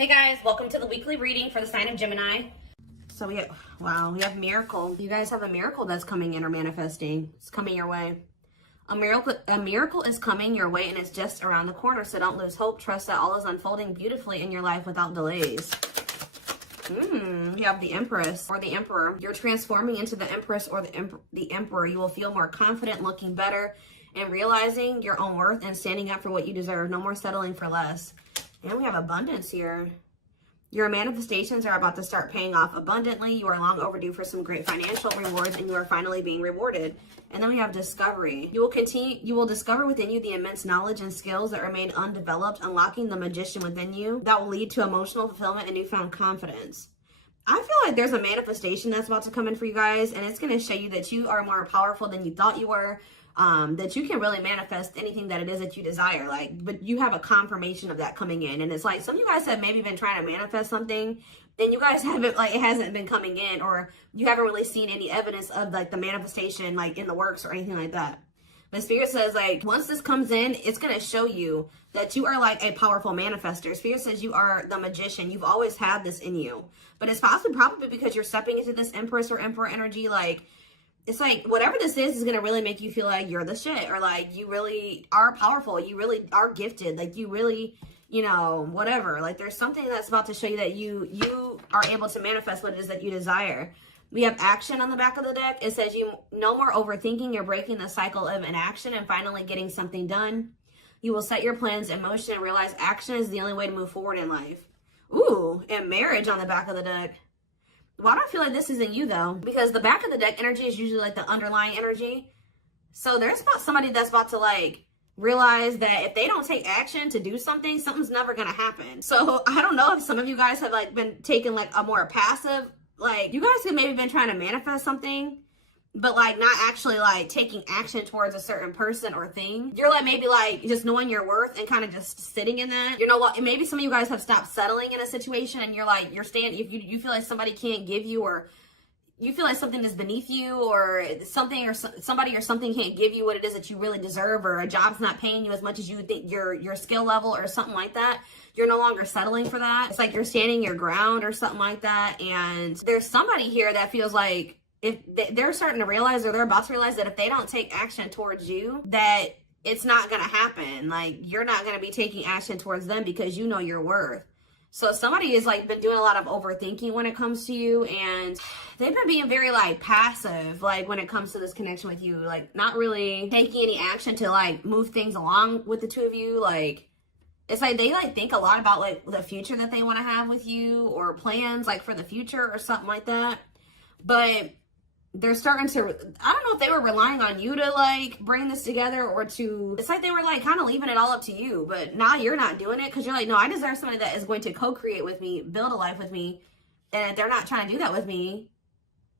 Hey guys, welcome to the weekly reading for the sign of Gemini. So we have miracle. You guys have a miracle that's coming in or manifesting. It's coming your way. A miracle is coming your way and it's just around the corner. So don't lose hope. Trust that all is unfolding beautifully in your life without delays. You have the Empress or the Emperor. You're transforming into the Empress or the Emperor. You will feel more confident, looking better, and realizing your own worth and standing up for what you deserve. No more settling for less. And we have abundance here. Your manifestations are about to start paying off abundantly. You are long overdue for some great financial rewards and you are finally being rewarded. And then we have discovery. You will discover within you the immense knowledge and skills that remain undeveloped, unlocking the magician within you that will lead to emotional fulfillment and newfound confidence. I feel like there's a manifestation that's about to come in for you guys, and it's going to show you that you are more powerful than you thought you were. That you can really manifest anything that it is that you desire, but you have a confirmation of that coming in. And it's like some of you guys have maybe been trying to manifest something, then you guys haven't, it hasn't been coming in, or you haven't really seen any evidence of the manifestation in the works or anything like that. But Spirit says once this comes in, it's going to show you that you are a powerful manifester. Spirit says you are the magician. You've always had this in you, but it's probably because you're stepping into this Empress or Emperor energy. It's whatever this is going to really make you feel like you're the shit, or you really are powerful. You really are gifted. You really, whatever. There's something that's about to show you that you are able to manifest what it is that you desire. We have action on the back of the deck. It says no more overthinking. You're breaking the cycle of inaction and finally getting something done. You will set your plans in motion and realize action is the only way to move forward in life. Ooh, and marriage on the back of the deck. Well, I don't feel like this isn't you though, because the back of the deck energy is usually the underlying energy. So there's somebody that's about to realize that if they don't take action to do something, something's never going to happen. So I don't know if some of you guys have been taking a more passive, you guys have maybe been trying to manifest something, but not actually taking action towards a certain person or thing. You're maybe just knowing your worth and kind of just sitting in that. Maybe some of you guys have stopped settling in a situation and you're staying, if you feel like somebody can't give you, or you feel like something is beneath you, or something or somebody or something can't give you what it is that you really deserve, or a job's not paying you as much as you think your skill level or something like that. You're no longer settling for that. It's you're standing your ground or something like that. And there's somebody here that feels like if they're starting to realize, or they're about to realize, that if they don't take action towards you, that it's not going to happen. You're not going to be taking action towards them because you know your worth. So somebody has been doing a lot of overthinking when it comes to you, and they've been being very passive when it comes to this connection with you, not really taking any action to move things along with the two of you. It's they think a lot about the future that they want to have with you, or plans for the future or something like that. But they're starting to, I don't know if they were relying on you to bring this together, or to, it's they were kind of leaving it all up to you, but now you're not doing it because you're no, I deserve somebody that is going to co-create with me, build a life with me. And if they're not trying to do that with me,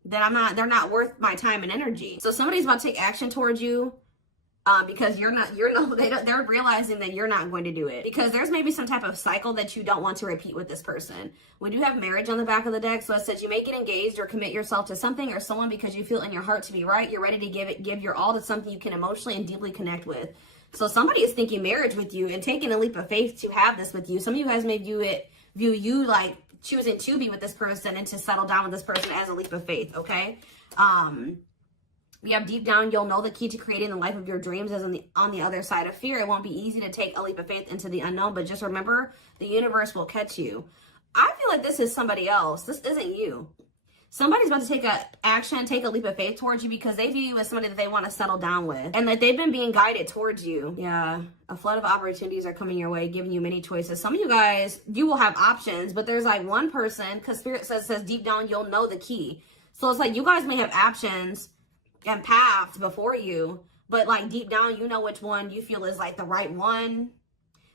then they're not worth my time and energy. So somebody's about to take action towards you. Because they're realizing that you're not going to do it, because there's maybe some type of cycle that you don't want to repeat with this person. We do have marriage on the back of the deck, so it says you may get engaged or commit yourself to something or someone because you feel in your heart to be right. You're ready to give your all to something you can emotionally and deeply connect with. So somebody is thinking marriage with you and taking a leap of faith to have this with you. Some of you guys may view you choosing to be with this person and to settle down with this person as a leap of faith. Okay. We have deep down, you'll know the key to creating the life of your dreams is on the other side of fear. It won't be easy to take a leap of faith into the unknown, but just remember, the universe will catch you. I feel like this is somebody else. This isn't you. Somebody's about to take a leap of faith towards you because they view you as somebody that they want to settle down with, and that they've been being guided towards you. Yeah, a flood of opportunities are coming your way, giving you many choices. Some of you guys, you will have options, but there's one person, because Spirit says deep down, you'll know the key. So it's you guys may have options and paths before you, but deep down you know which one you feel is the right one.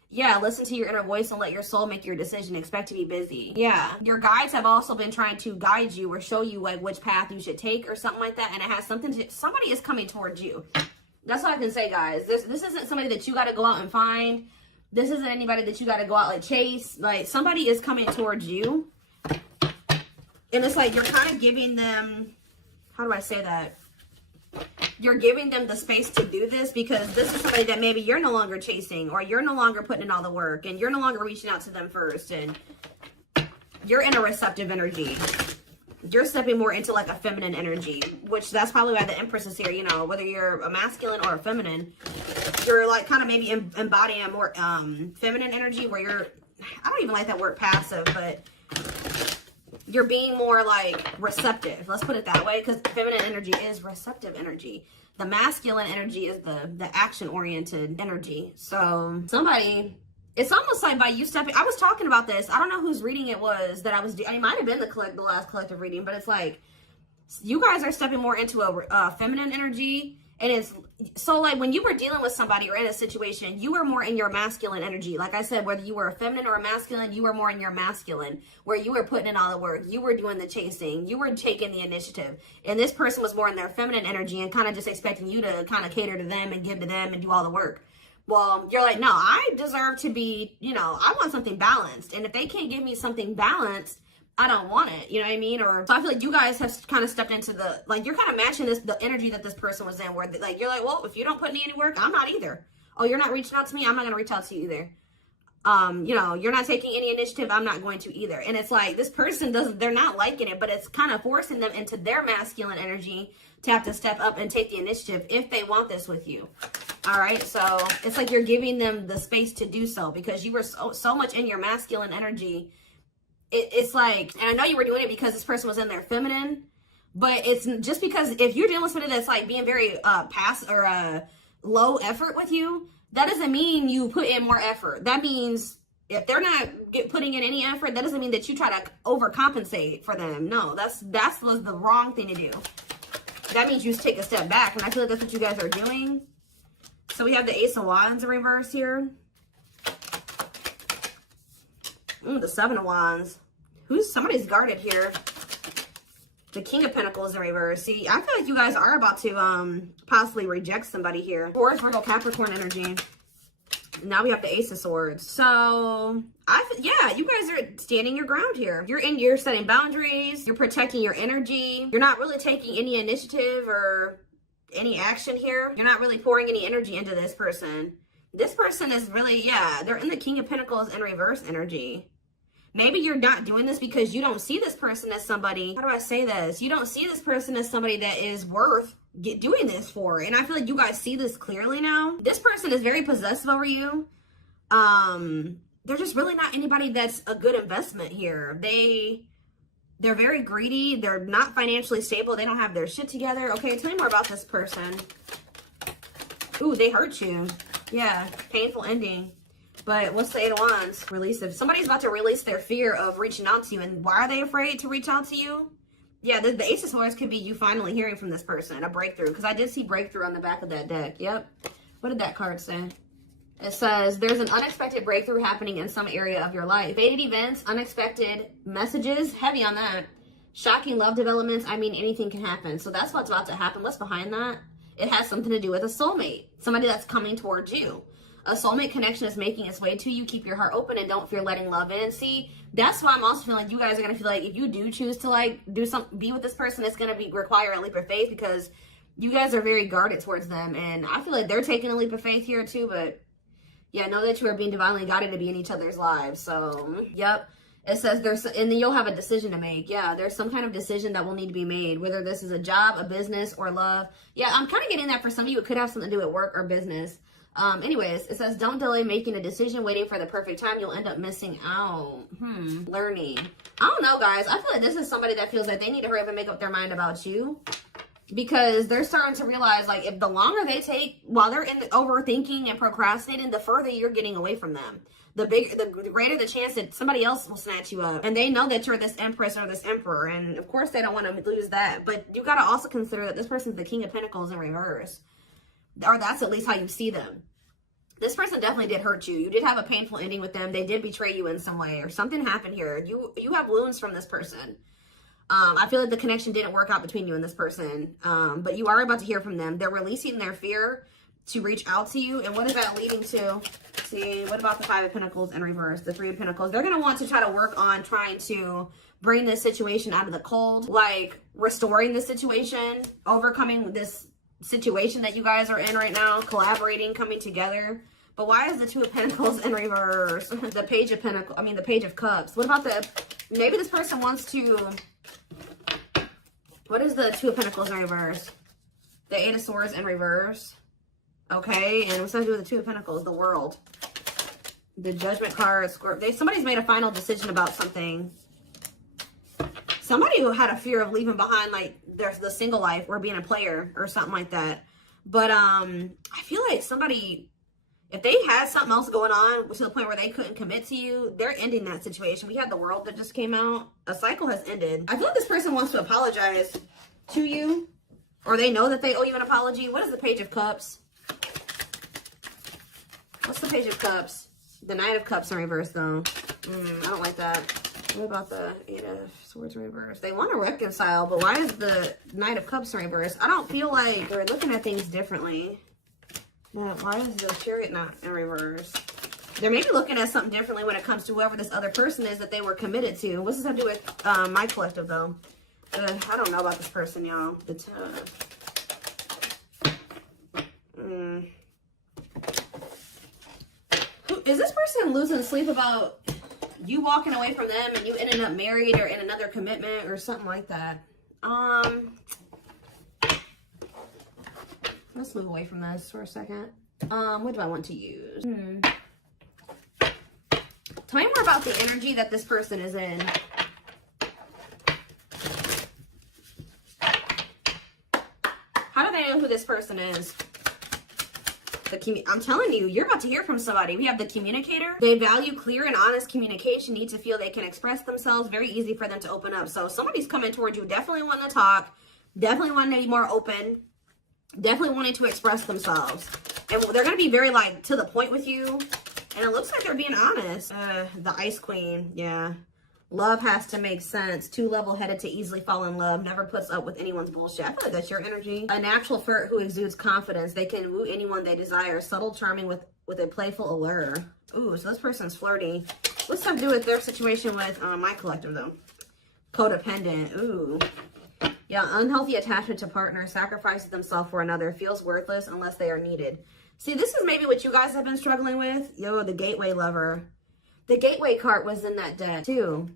Yeah, listen to your inner voice and let your soul make your decision. Expect to be busy. Yeah, your guides have also been trying to guide you or show you which path you should take or something like that, and it has somebody is coming towards you. That's what I can say, guys. This isn't somebody that you got to go out and find. This isn't anybody that you got to go out chase. Somebody is coming towards you, and it's you're kind of giving them, how do I say that? You're giving them the space to do this because this is somebody that maybe you're no longer chasing, or you're no longer putting in all the work, and you're no longer reaching out to them first. And you're in a receptive energy. You're stepping more into like a feminine energy, which that's probably why the Empress is here. You know, whether you're a masculine or a feminine, you're like kind of maybe embodying a more feminine energy where you're, I don't even like that word passive, but you're being more like receptive. Let's put it that way, because feminine energy is receptive energy. The masculine energy is the action-oriented energy. So somebody, it's almost like by you stepping, I was talking about this. I don't know whose reading it was that I was doing. It might have been the last collective reading, but it's like you guys are stepping more into a feminine energy. And it's so like when you were dealing with somebody or in a situation, you were more in your masculine energy. Like I said, whether you were a feminine or a masculine, you were more in your masculine, where you were putting in all the work. You were doing the chasing. You were taking the initiative. And this person was more in their feminine energy and kind of just expecting you to kind of cater to them and give to them and do all the work. Well, you're like, no, I deserve to be, you know, I want something balanced. And if they can't give me something balanced, I don't want it, you know what I mean? Or so I feel like you guys have kind of stepped into the, like, you're kind of matching the energy that this person was in, where like you're like, well, if you don't put in any work, I'm not either. Oh, you're not reaching out to me, I'm not gonna reach out to you either. You know, you're not taking any initiative, I'm not going to either. And it's like this person they're not liking it, but it's kind of forcing them into their masculine energy to have to step up and take the initiative if they want this with you. All right, so it's like you're giving them the space to do so, because you were so much in your masculine energy. It's like, and I know you were doing it because this person was in their feminine, but it's just because if you're dealing with somebody that's like being very low effort with you, that doesn't mean you put in more effort. That means if they're not putting in any effort, that doesn't mean that you try to overcompensate for them. No, that was the wrong thing to do. That means you just take a step back, and I feel like that's what you guys are doing. So we have the Ace of Wands in reverse here. The Seven of Wands. Somebody's guarded here. The King of Pentacles in reverse. See, I feel like you guys are about to possibly reject somebody here. Taurus, Virgo, Capricorn energy. Now we have the Ace of Swords. So, yeah, you guys are standing your ground here. You're setting boundaries. You're protecting your energy. You're not really taking any initiative or any action here. You're not really pouring any energy into this person. This person is really, yeah, they're in the King of Pentacles in reverse energy. Maybe you're not doing this because you don't see this person as somebody, how do I say this? You don't see this person as somebody that is worth doing this for. And I feel like you guys see this clearly now. This person is very possessive over you. They're just really not anybody that's a good investment here. They're very greedy. They're not financially stable. They don't have their shit together. Okay, tell me more about this person. Ooh, they hurt you. Yeah, painful ending. But what's the Eight of Wands? Release. If somebody's about to release their fear of reaching out to you, and why are they afraid to reach out to you? Yeah, the Ace of Swords could be you finally hearing from this person, a breakthrough. Because I did see breakthrough on the back of that deck. Yep. What did that card say? It says, there's an unexpected breakthrough happening in some area of your life. Fated events, unexpected messages, heavy on that. Shocking love developments. I mean, anything can happen. So that's what's about to happen. What's behind that? It has something to do with a soulmate. Somebody that's coming towards you. A soulmate connection is making its way to you. Keep your heart open and don't fear letting love in. See, that's why I'm also feeling you guys are going to feel like if you do choose to like be with this person, it's going to require a leap of faith, because you guys are very guarded towards them. And I feel like they're taking a leap of faith here too. But yeah, know that you are being divinely guided to be in each other's lives. So, yep. It says and then you'll have a decision to make. Yeah, there's some kind of decision that will need to be made, whether this is a job, a business, or love. Yeah, I'm kind of getting that for some of you. It could have something to do with work or business. Anyways, it says, don't delay making a decision, waiting for the perfect time. You'll end up missing out. Learning. I don't know, guys. I feel like this is somebody that feels like they need to hurry up and make up their mind about you, because they're starting to realize, like, if the longer they take while they're in the overthinking and procrastinating, the further you're getting away from them. The greater the chance that somebody else will snatch you up. And they know that you're this Empress or this Emperor. And of course they don't want to lose that. But you got to also consider that this person's the King of Pentacles in reverse. Or that's at least how you see them. This person definitely did hurt you. You did have a painful ending with them. They did betray you in some way, or something happened here. You have wounds from this person. I feel like the connection didn't work out between you and this person. But you are about to hear from them. They're releasing their fear to reach out to you. And what is that leading to? See, what about the Five of Pentacles in reverse? The Three of Pentacles. They're going to want to try to work on trying to bring this situation out of the cold. Like restoring the situation, overcoming this situation that you guys are in right now, collaborating, coming together. But why is the Two of Pentacles in reverse? The Page of Pentacles, the Page of Cups. What about the Maybe this person wants to, what is the Two of Pentacles in reverse? The Eight of Swords in reverse. Okay, and what's that to do with the Two of Pentacles? The World. The Judgment card. Somebody's made a final decision about something. Somebody who had a fear of leaving behind, like, there's the single life or being a player or something like that. But I feel like somebody, if they had something else going on to the point where they couldn't commit to you, they're ending that situation. We had the World that just came out. A cycle has ended. I feel like this person wants to apologize to you, or they know that they owe you an apology. What is the Page of Cups? What's the Page of Cups? The Knight of Cups in reverse, though. I don't like that. What about the Eight of Swords in reverse? They want to reconcile, but why is the Knight of Cups in reverse? I don't feel like they're looking at things differently. Why is the Chariot not in reverse? They're maybe looking at something differently when it comes to whoever this other person is that they were committed to. What's this have to do with my collective, though? I don't know about this person, y'all. Is this person losing sleep about you walking away from them and you ending up married or in another commitment or something like that? Let's move away from this for a second. What do I want to use? Tell me more about the energy that this person is in. How do they know who this person is? I'm telling you, you're about to hear from somebody. We have the Communicator. They value clear and honest communication, need to feel they can express themselves. Very easy for them to open up. So somebody's coming towards you, definitely wanting to talk, definitely wanting to be more open, definitely wanting to express themselves. And they're going to be very, like, to the point with you. And it looks like they're being honest. The Ice Queen, yeah. Love has to make sense. Too level-headed to easily fall in love. Never puts up with anyone's bullshit. I feel like that's your energy. A natural flirt who exudes confidence. They can woo anyone they desire. Subtle, charming with a playful allure. Ooh, so this person's flirty. What's that to do with their situation with my collective, though? Codependent. Ooh. Yeah, unhealthy attachment to partner. Sacrifices themselves for another. Feels worthless unless they are needed. See, this is maybe what you guys have been struggling with. Yo, the Gateway Lover. The Gateway card was in that deck, too.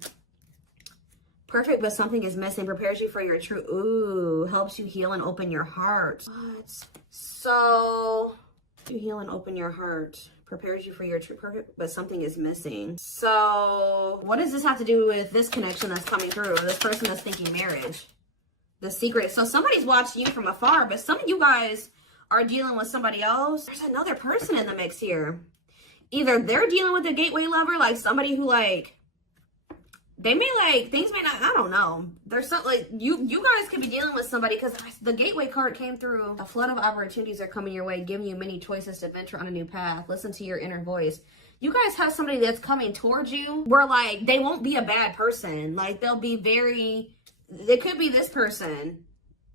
Perfect, but something is missing. Prepares you for your true... Ooh, helps you heal and open your heart. What? So... You heal and open your heart. Prepares you for your true perfect, but something is missing. So... What does this have to do with this connection that's coming through? This person that's thinking marriage. The secret. So somebody's watching you from afar, but some of you guys are dealing with somebody else. There's another person in the mix here. Either they're dealing with a Gateway Lover, like somebody who, like, they may, like, things may not, I don't know. There's something, like, you guys could be dealing with somebody, because the Gateway card came through. A flood of opportunities are coming your way, giving you many choices to venture on a new path. Listen to your inner voice. You guys have somebody that's coming towards you where, like, they won't be a bad person. Like, they'll be very, they could be this person.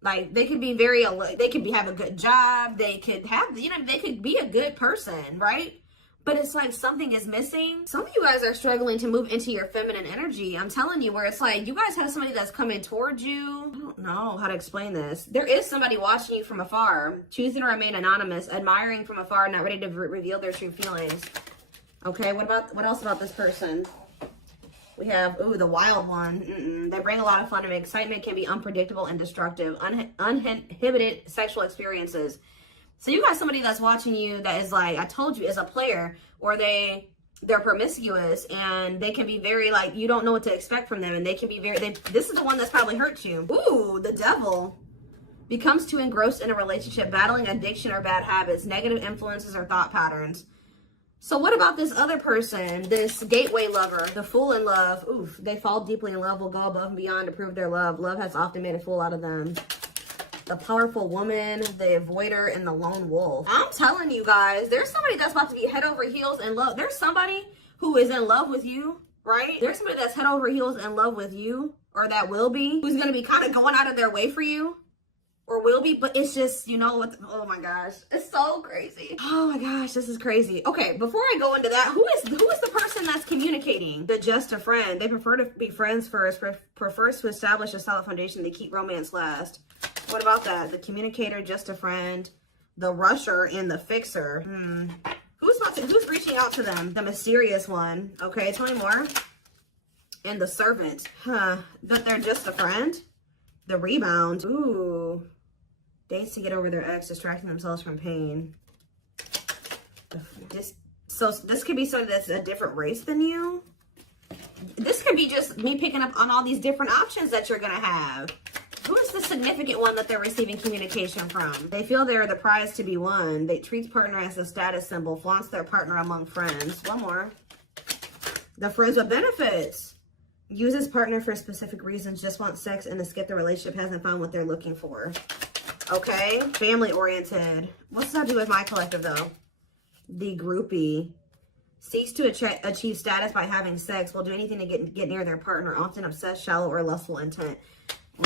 Like, they could be very, they could have a good job. They could have, you know, they could be a good person, right? But it's like something is missing. Some of you guys are struggling to move into your feminine energy. I'm telling you, where it's like you guys have somebody that's coming towards you. I don't know how to explain this. There is somebody watching you from afar, choosing to remain anonymous, admiring from afar, not ready to reveal their true feelings. Okay, what else about this person? We have, ooh, the Wild One. They bring a lot of fun and excitement, can be unpredictable and destructive. Uninhibited sexual experiences. So you got somebody that's watching you that is like, I told you, is a player, or they're promiscuous, and they can be very, like, you don't know what to expect from them, and they can be very, this is the one that's probably hurt you. Ooh, the Devil. Becomes too engrossed in a relationship, battling addiction or bad habits, negative influences or thought patterns. So what about this other person, this Gateway Lover, the Fool in love? Oof, they fall deeply in love, will go above and beyond to prove their love. Love has often made a fool out of them. The Powerful Woman, the Avoider, and the Lone Wolf. I'm telling you guys, there's somebody that's about to be head over heels in love. There's somebody who is in love with you, right? There's somebody that's head over heels in love with you, or that will be, who's going to be kind of going out of their way for you, or will be, but it's just, you know what, oh my gosh, it's so crazy. Oh my gosh, this is crazy. Okay, before I go into that, who is the person that's communicating? The Just a Friend. They prefer to be friends first, prefers to establish a solid foundation. They keep romance last. What about that? The Communicator, Just a Friend, the Rusher, and the Fixer. Who's reaching out to them? The Mysterious One. Okay, tell me more. And the servant. Huh. That they're just a friend. The rebound. Ooh. Dates to get over their ex, distracting themselves from pain. This could be somebody that's a different race than you. This could be just me picking up on all these different options that you're going to have. Who is the significant one that they're receiving communication from? They feel they're the prize to be won. They treat partner as a status symbol, flaunts their partner among friends. One more. The friends with benefits. Uses partner for specific reasons, just wants sex and to skip the relationship, hasn't found what they're looking for. Okay. Family oriented. What's that do with my collective though? The groupie. Seeks to achieve status by having sex. Will do anything to get near their partner. Often obsessed, shallow, or lustful intent.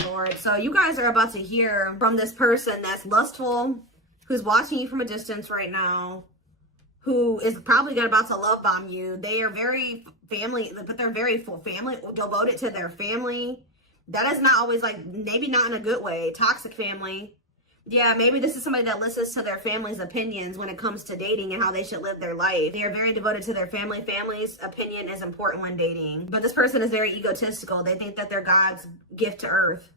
Lord. So you guys are about to hear from this person that's lustful, who's watching you from a distance right now, who is probably about to love bomb you. They are very family, but they're very full family, devoted to their family. That is not always like, maybe not in a good way. Toxic family. Yeah, maybe this is somebody that listens to their family's opinions when it comes to dating and how they should live their life. They are very devoted to their family. Family's opinion is important when dating. But this person is very egotistical. They think that they're God's gift to earth.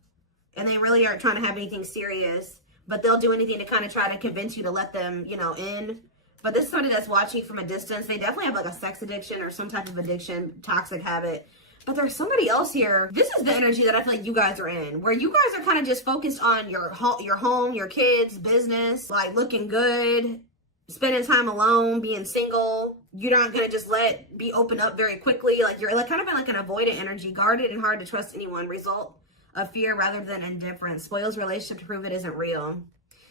And they really aren't trying to have anything serious. But they'll do anything to kind of try to convince you to let them, you know, in. But this is somebody that's watching from a distance. They definitely have like a sex addiction or some type of addiction, toxic habit. But there's somebody else here. This is the energy that I feel like you guys are in, where you guys are kind of just focused on your home, your kids, business, like looking good, spending time alone, being single. You're not going to just be open up very quickly. Like you're like kind of in like an avoidant energy, guarded and hard to trust anyone. Result of fear rather than indifference. Spoils relationship to prove it isn't real.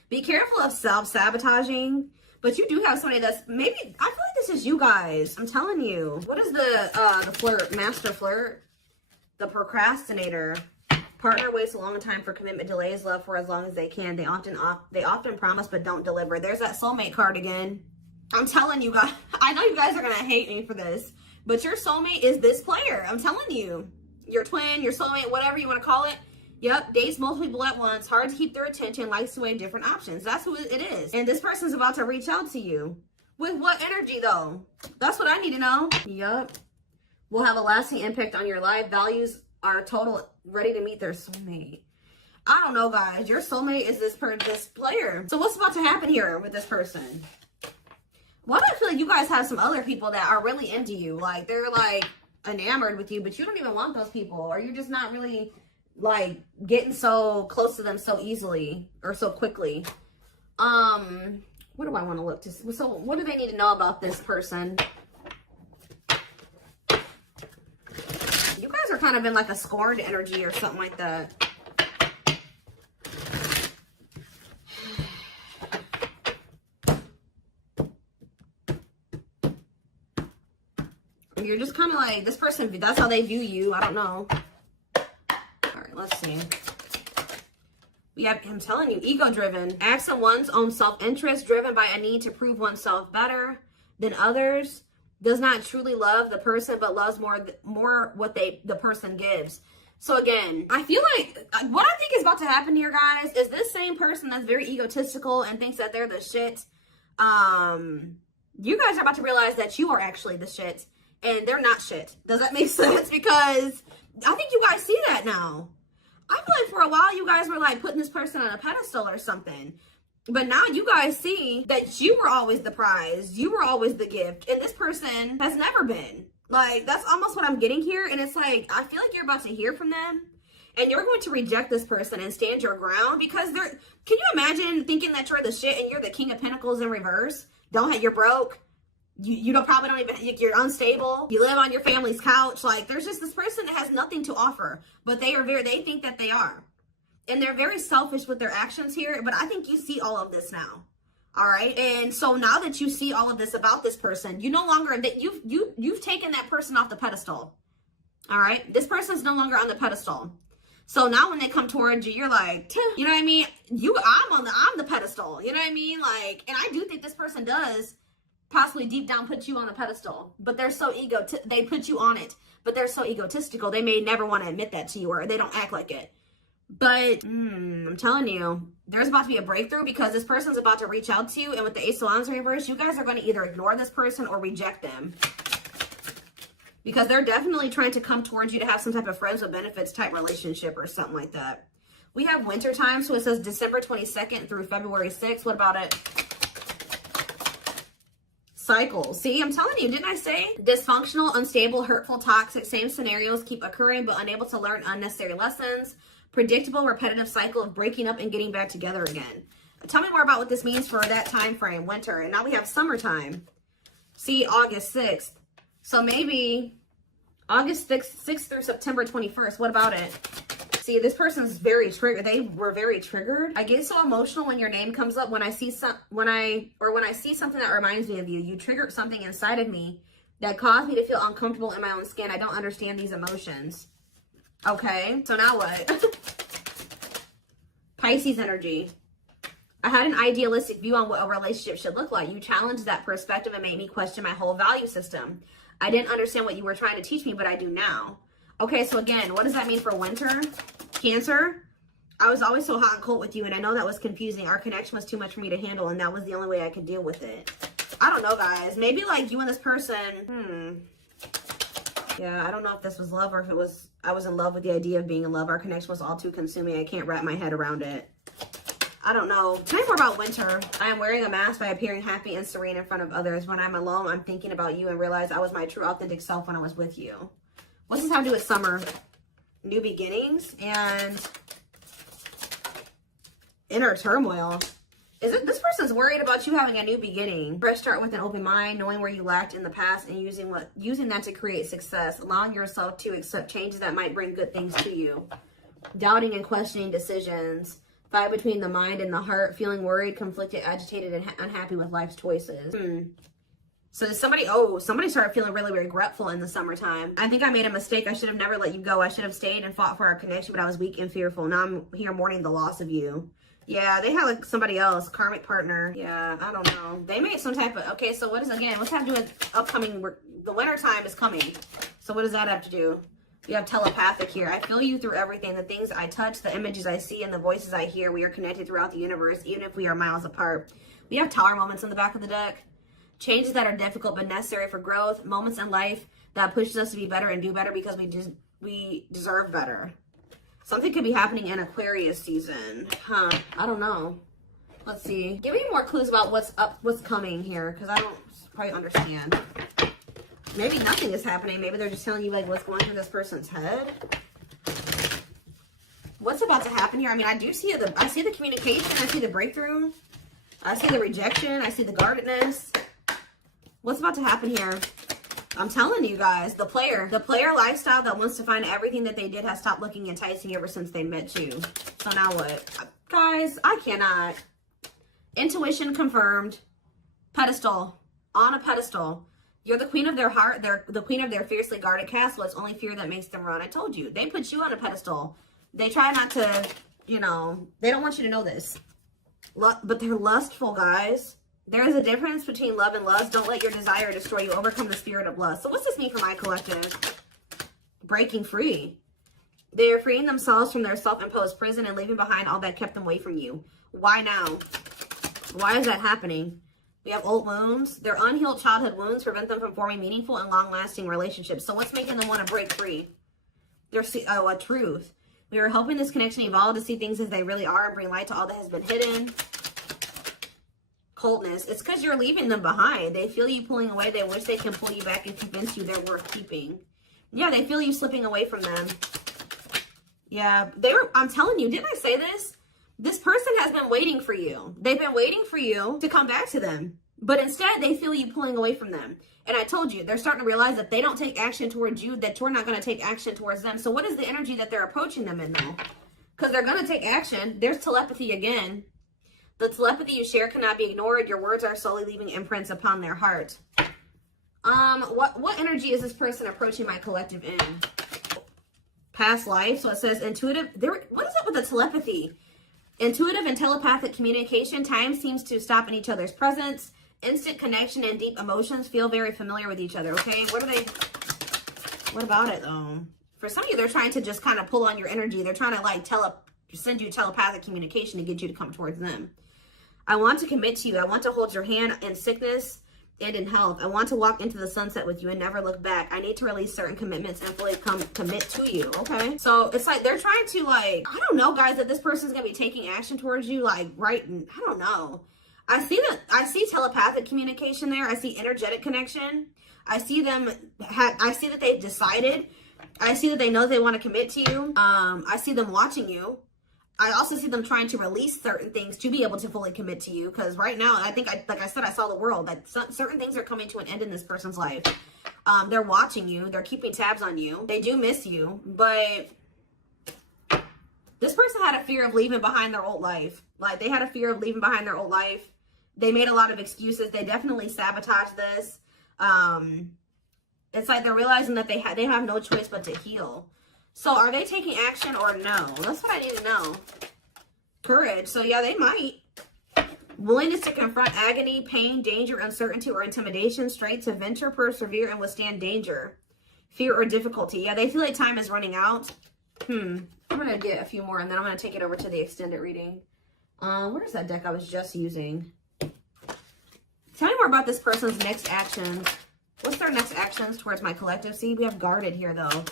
Be careful of self-sabotaging. But you do have somebody that's maybe, I feel like this is you guys. I'm telling you. What is the flirt, master flirt? The procrastinator. Partner waits a long time for commitment, delays love for as long as they can. They often promise but don't deliver. There's that soulmate card again. I'm telling you guys, I know you guys are going to hate me for this, but your soulmate is this player. I'm telling you. Your twin, your soulmate, whatever you want to call it. Yep, dates multiple people at once, hard to keep their attention, likes to weigh different options. That's who it is. And this person's about to reach out to you. With what energy, though? That's what I need to know. Yep. Will have a lasting impact on your life. Values are total, ready to meet their soulmate. I don't know, guys. Your soulmate is this player. So what's about to happen here with this person? Why do I feel like you guys have some other people that are really into you? Like, they're, like, enamored with you, but you don't even want those people. Or you're just not really like getting so close to them so easily or so quickly. What do I want to look to? So what do they need to know about this person? You guys are kind of in like a scorned energy or something like that. You're just kind of like, this person, that's how they view you. I don't know. Let's see. We have him telling you, ego-driven. Acts on one's own self-interest, driven by a need to prove oneself better than others. Does not truly love the person, but loves more what the person gives. So again, I feel like what I think is about to happen here, guys, is this same person that's very egotistical and thinks that they're the shit. You guys are about to realize that you are actually the shit, and they're not shit. Does that make sense? Because I think you guys see that now. I feel like for a while you guys were like putting this person on a pedestal or something. But now you guys see that you were always the prize. You were always the gift. And this person has never been. Like, that's almost what I'm getting here. And it's like, I feel like you're about to hear from them. And you're going to reject this person and stand your ground. Because can you imagine thinking that you're the shit and you're the King of Pentacles in reverse? You're broke. You probably don't even, you're unstable. You live on your family's couch. Like, there's just this person that has nothing to offer, but they think that they are. And they're very selfish with their actions here, but I think you see all of this now. All right. And so now that you see all of this about this person, you no longer, that you've taken that person off the pedestal. All right. This person's no longer on the pedestal. So now when they come towards you, you're like, you know what I mean? I'm the pedestal. You know what I mean? Like, and I do think this person does possibly deep down put you on a pedestal, but they're so they put you on it, but they're so egotistical, they may never want to admit that to you, or they don't act like it. But I'm telling you, there's about to be a breakthrough, because this person's about to reach out to you, and with the Ace of Wands in reverse, you guys are going to either ignore this person or reject them. because they're definitely trying to come towards you to have some type of friends with benefits type relationship or something like that. We have winter time, so it says December 22nd through February 6th. What about it? Cycle. See, I'm telling you, didn't I say? Dysfunctional, unstable, hurtful, toxic, same scenarios keep occurring but unable to learn unnecessary lessons. Predictable, repetitive cycle of breaking up and getting back together again. Tell me more about what this means for that time frame, winter. And now we have summertime. See, August 6th. So maybe August 6th through September 21st. What about it? See, this person's very triggered. They were very triggered. I get so emotional when your name comes up. When I see something that reminds me of you, you triggered something inside of me that caused me to feel uncomfortable in my own skin. I don't understand these emotions. Okay, so now what? Pisces energy. I had an idealistic view on what a relationship should look like. You challenged that perspective and made me question my whole value system. I didn't understand what you were trying to teach me, but I do now. Okay, so again, what does that mean for winter? Cancer. I was always so hot and cold with you, and I know that was confusing. Our connection was too much for me to handle, and that was the only way I could deal with it. I don't know, guys. Maybe like you and this person, yeah, I don't know if this was love or if it was, I was in love with the idea of being in love. Our connection was all too consuming. I can't wrap my head around it. I don't know. Tell me more about winter. I am wearing a mask by appearing happy and serene in front of others. When I'm alone, I'm thinking about you and realize I was my true authentic self when I was with you. What's this have to do with summer? New beginnings and inner turmoil. Is it this person's worried about you having a new beginning? Fresh start with an open mind, knowing where you lacked in the past and using that to create success, allowing yourself to accept changes that might bring good things to you. Doubting and questioning decisions. Fight between the mind and the heart, feeling worried, conflicted, agitated, and unhappy with life's choices. So somebody started feeling really regretful in the summertime. I think I made a mistake. I should have never let you go. I should have stayed and fought for our connection, but I was weak and fearful. Now I'm here mourning the loss of you. Yeah, they had like somebody else, karmic partner. Yeah, I don't know. They made some type of, okay, so what is, again, what's that to do with upcoming, the winter time is coming. So what does that have to do? You have telepathic here. I feel you through everything. The things I touch, the images I see, and the voices I hear. We are connected throughout the universe, even if we are miles apart. We have tower moments in the back of the deck. Changes that are difficult but necessary for growth. Moments in life that pushes us to be better and do better because we deserve better. Something could be happening in Aquarius season. I don't know. Let's see. Give me more clues about what's coming here, because I don't quite understand. Maybe nothing is happening. Maybe they're just telling you like what's going through this person's head. What's about to happen here? I mean, I see the communication. I see the breakthrough. I see the rejection. I see the guardedness. What's about to happen here? I'm telling you guys, the player lifestyle that wants to find everything that they did has stopped looking enticing ever since they met you. So now what? Guys, I cannot. Intuition confirmed. Pedestal. On a pedestal. You're the queen of their heart. They're the queen of their fiercely guarded castle. It's only fear that makes them run. I told you. They put you on a pedestal. They try not to, they don't want you to know this. But they're lustful, guys. There is a difference between love and lust. Don't let your desire destroy you. Overcome the spirit of lust. So what's this mean for my collective? Breaking free. They are freeing themselves from their self-imposed prison and leaving behind all that kept them away from you. Why now? Why is that happening? We have old wounds. Their unhealed childhood wounds prevent them from forming meaningful and long-lasting relationships. So what's making them want to break free? A truth. We are helping this connection evolve to see things as they really are and bring light to all that has been hidden. Coldness. It's because you're leaving them behind. They feel you pulling away. They wish they can pull you back and convince you they're worth keeping. Yeah, they feel you slipping away from them. Yeah, I'm telling you, didn't I say this? This person has been waiting for you. They've been waiting for you to come back to them. But instead, they feel you pulling away from them. And I told you, they're starting to realize that they don't take action towards you, that you're not going to take action towards them. So what is the energy that they're approaching them in, though? Because they're going to take action. There's telepathy again. The telepathy you share cannot be ignored. Your words are slowly leaving imprints upon their heart. What energy is this person approaching my collective in? Past life. So it says intuitive. What is up with the telepathy? Intuitive and telepathic communication. Time seems to stop in each other's presence. Instant connection and deep emotions feel very familiar with each other. Okay, what about it though? For some of you, they're trying to just kind of pull on your energy. They're trying to like send you telepathic communication to get you to come towards them. I want to commit to you. I want to hold your hand in sickness and in health. I want to walk into the sunset with you and never look back. I need to release certain commitments and fully commit to you. Okay. So it's like they're trying to, like, I don't know, guys, that this person's going to be taking action towards you, like, right. I don't know. I see telepathic communication there. I see energetic connection. I see them, I see that they've decided. I see that they know they want to commit to you. I see them watching you. I also see them trying to release certain things to be able to fully commit to you. Because right now, I think, like I said, I saw the world. That certain things are coming to an end in this person's life. They're watching you. They're keeping tabs on you. They do miss you. But this person had a fear of leaving behind their old life. Like, they had a fear of leaving behind their old life. They made a lot of excuses. They definitely sabotaged this. It's like they're realizing that they have no choice but to heal. So are they taking action or no? That's what I need to know. Courage. So yeah, they might. Willingness to confront agony, pain, danger, uncertainty, or intimidation. Strength to venture, persevere, and withstand danger. Fear or difficulty. Yeah, they feel like time is running out. I'm going to get a few more, and then I'm going to take it over to the extended reading. Where's that deck I was just using? Tell me more about this person's next actions. What's their next actions towards my collective? See, we have guarded here, though.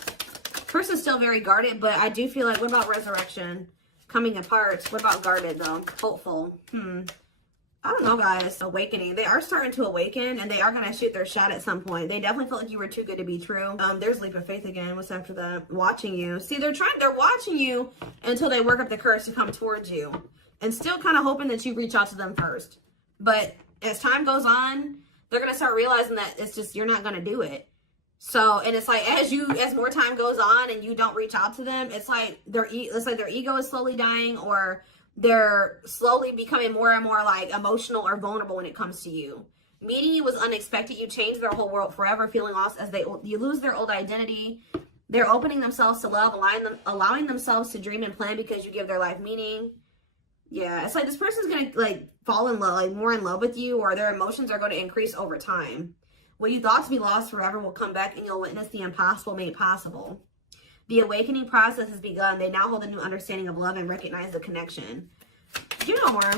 Person's still very guarded, but I do feel like, what about resurrection? Coming apart. What about guarded, though? Hopeful. I don't know, guys. Awakening. They are starting to awaken, and they are going to shoot their shot at some point. They definitely felt like you were too good to be true. There's leap of faith again. What's after that? Watching you. See, they're watching you until they work up the courage to come towards you. And still kind of hoping that you reach out to them first. But as time goes on, they're going to start realizing that it's just, you're not going to do it. So, and it's like, as more time goes on and you don't reach out to them, it's like their ego is slowly dying, or they're slowly becoming more and more like emotional or vulnerable when it comes to you. Meeting you was unexpected. You changed their whole world forever, feeling lost as you lose their old identity. They're opening themselves to love, allowing themselves to dream and plan because you give their life meaning. Yeah, it's like this person's going to like fall in love, like more in love with you, or their emotions are going to increase over time. What you thought to be lost forever will come back, and you'll witness the impossible made possible. The awakening process has begun. They now hold a new understanding of love and recognize the connection. You know more.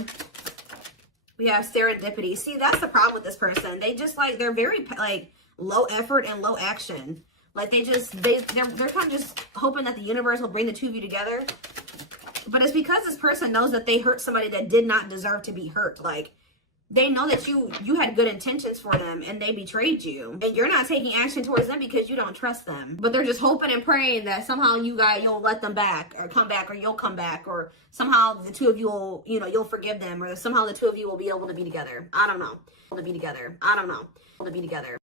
We have serendipity. See, that's the problem with this person. They just like, they're very like low effort and low action. Like they're kind of just hoping that the universe will bring the two of you together. But it's because this person knows that they hurt somebody that did not deserve to be hurt. Like, they know that you had good intentions for them, and they betrayed you. And you're not taking action towards them because you don't trust them. But they're just hoping and praying that somehow you'll let them back, or come back, or you'll come back, or somehow the two of you will, you'll forgive them, or somehow the two of you will be able to be together. I don't know. To be together. I don't know. To be together.